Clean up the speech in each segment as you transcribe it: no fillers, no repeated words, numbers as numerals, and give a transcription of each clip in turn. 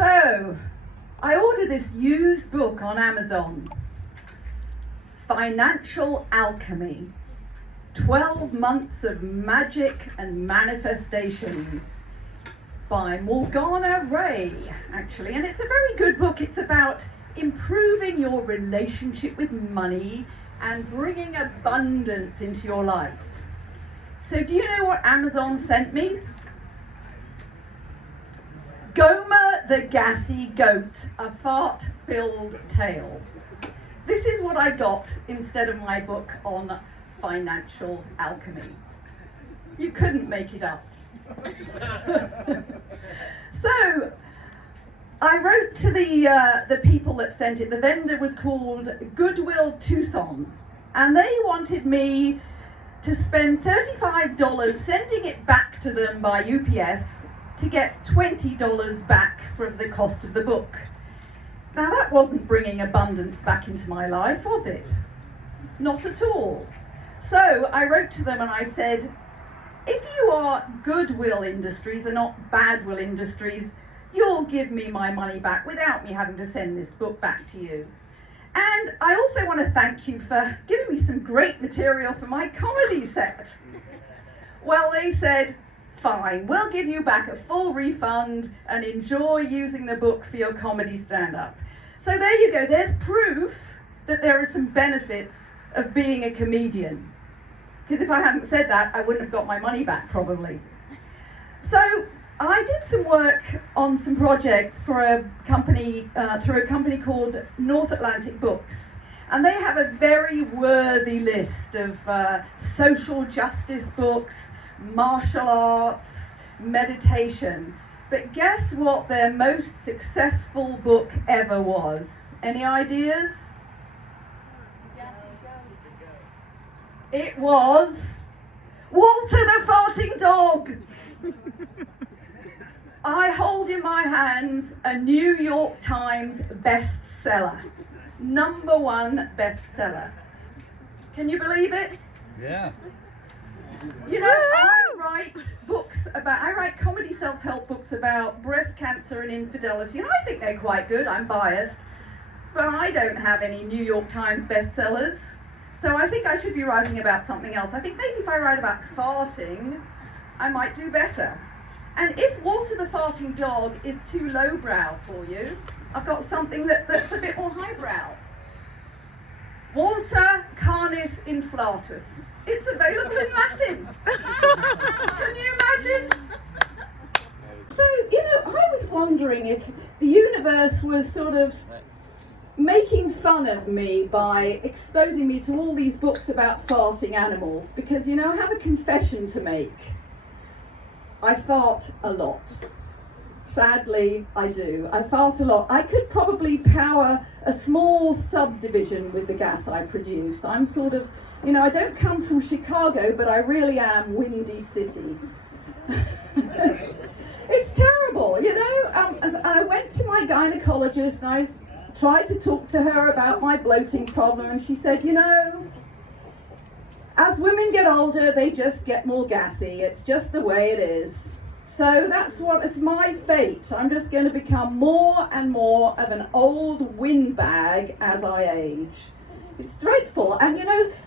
So, I ordered this used book on Amazon, Financial Alchemy, 12 Months of Magic and Manifestation by Morgana Ray, actually. And it's a very good book. It's about improving your relationship with money and bringing abundance into your life. So do you know what Amazon sent me? Gomer the Gassy Goat, a fart-filled tale. This is what I got instead of my book on financial alchemy. You couldn't make it up. So, I wrote to the people that sent it. The vendor was called Goodwill Tucson, and they wanted me to spend $35 sending it back to them by UPS to get $20 back from the cost of the book. Now that wasn't bringing abundance back into my life, was it? Not at all. So I wrote to them and I said, if you are Goodwill Industries and not Badwill Industries, you'll give me my money back without me having to send this book back to you. And I also want to thank you for giving me some great material for my comedy set. Well, they said, fine, we'll give you back a full refund and enjoy using the book for your comedy stand-up. So there you go, there's proof that there are some benefits of being a comedian. Because if I hadn't said that, I wouldn't have got my money back probably. So I did some work on some projects for a company, through a company called North Atlantic Books. And they have a very worthy list of social justice books, martial arts, meditation. But guess what their most successful book ever was? Any ideas? It was Walter the Farting Dog. I hold in my hands a New York Times bestseller. #1 bestseller. Can you believe it? Yeah. You know, I write comedy self-help books about breast cancer and infidelity, and I think they're quite good. I'm biased, but I don't have any New York Times bestsellers. So I think I should be writing about something else. I think maybe if I write about farting, I might do better. And if Walter the Farting Dog is too lowbrow for you, I've got something that's a bit more highbrow. Walter Canis Inflatus. It's available in Latin. Can you imagine? So, I was wondering if the universe was sort of making fun of me by exposing me to all these books about farting animals, because, I have a confession to make. I fart a lot. Sadly, I do. I fart a lot. I could probably power a small subdivision with the gas I produce. I'm sort of, I don't come from Chicago, but I really am Windy City. It's terrible, and I went to my gynecologist and I tried to talk to her about my bloating problem, and she said, as women get older, they just get more gassy. It's just the way it is. So it's my fate. I'm just going to become more and more of an old windbag as I age. It's dreadful. And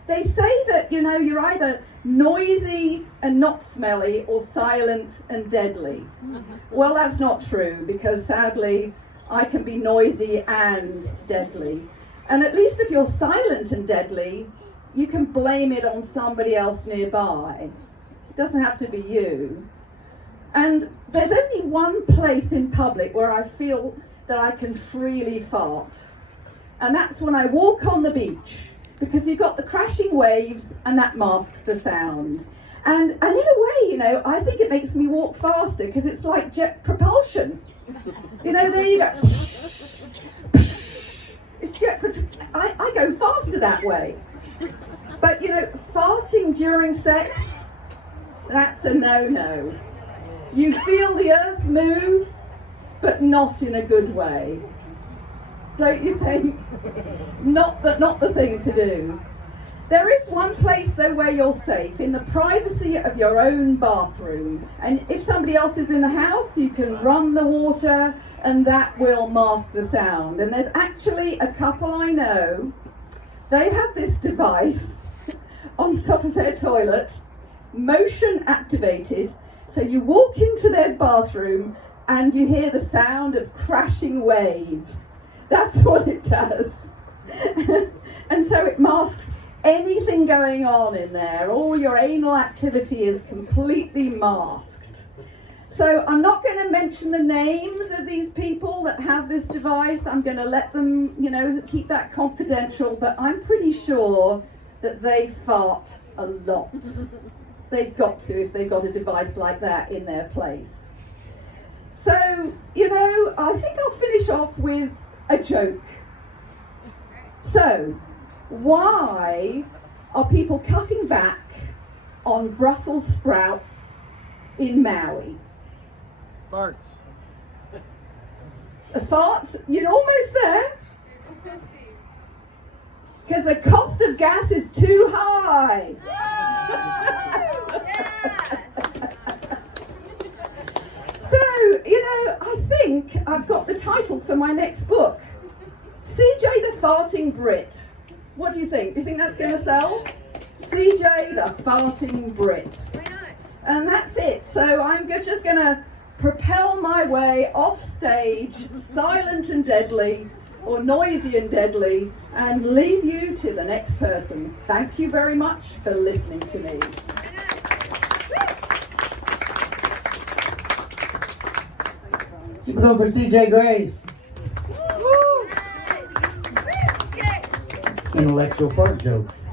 they say that, you're either noisy and not smelly or silent and deadly. Well, that's not true, because sadly, I can be noisy and deadly. And at least if you're silent and deadly, you can blame it on somebody else nearby. It doesn't have to be you. And there's only one place in public where I feel that I can freely fart. And that's when I walk on the beach, because you've got the crashing waves and that masks the sound. And in a way, I think it makes me walk faster, because it's like jet propulsion. There you go. It's jet propulsion. I go faster that way. But, farting during sex, that's a no-no. You feel the earth move, but not in a good way. Don't you think? Not the thing to do. There is one place though where you're safe, in the privacy of your own bathroom. And if somebody else is in the house, you can run the water and that will mask the sound. And there's actually a couple I know, they have this device on top of their toilet, motion activated. So you walk into their bathroom and you hear the sound of crashing waves. That's what it does. And so it masks anything going on in there. All your anal activity is completely masked. So I'm not going to mention the names of these people that have this device. I'm going to let them, keep that confidential, but I'm pretty sure that they fart a lot. They've got to, if they've got a device like that in their place. So, I think I'll finish off with a joke. So, why are people cutting back on Brussels sprouts in Maui? Farts. Farts? You're almost there. Because the cost of gas is too high. So, I think I've got the title for my next book. CJ the Farting Brit. What do you think? Do you think that's going to sell? CJ the Farting Brit. And that's it. So I'm just going to propel my way off stage, silent and deadly, or noisy and deadly, and leave you to the next person. Thank you very much for listening to me. Keep it going for CJ Grace. Intellectual fart jokes.